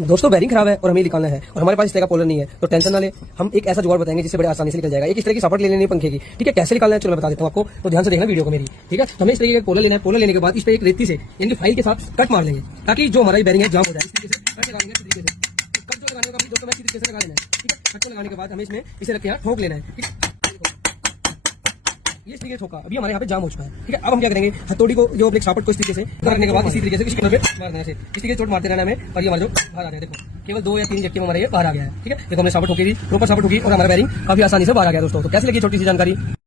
दोस्तों बेरिंग खराब है और हमें निकालना है और हमारे पास इस तरह का पोलर नहीं है, तो टेंशन ना ले, हम एक ऐसा जुगाड़ बताएंगे जिससे बड़े आसानी से निकल जाएगा। एक इस तरह की सपोर्ट ले लेनी है पंखे की, ठीक है। कैसे निकालना है चलो मैं बता देता हूँ आपको, तो ध्यान से देखना वीडियो को मेरी, ठीक है। तो हमें इस तरीके का पोलर लेना है। पोलर लेने के बाद इस पर एक रेती से यानी फाइल के साथ कट मार लेंगे ताकि जो हमारा बेरिंग है जाम हो जाए। इस तरीके से कट लगाएंगे, इस तरीके से कट जो लगाने का भी दोस्तों मैं इस तरीके से लगा लेना है, ठीक है। कट लगाने के बाद हमें इसमें इसे रख के यहाँ ठोक लेना है, ठीक है। ये इस तरीके ठोका, अभी हमारे यहाँ पे जाम हो चुका है, ठीक है। अब हम क्या करेंगे, हथौड़ी को जो अपने सापट को इस तरीके से रखने के बाद इसी तरीके से इस पे मार देना से इस तरीके चोट मारते रहना हमें, और ये हमारा जो बाहर आ जाए। देखो केवल 2 या 3 झटके में हमारा ये बाहर आ गया है, ठीक है। देखो हमने सापट ठोकी थी, प्रॉपर सापट ठोकी और हमारा बेरिंग काफी आसानी से बाहर आ गया दोस्तों। तो कैसे लगी छोटी सी जानकारी।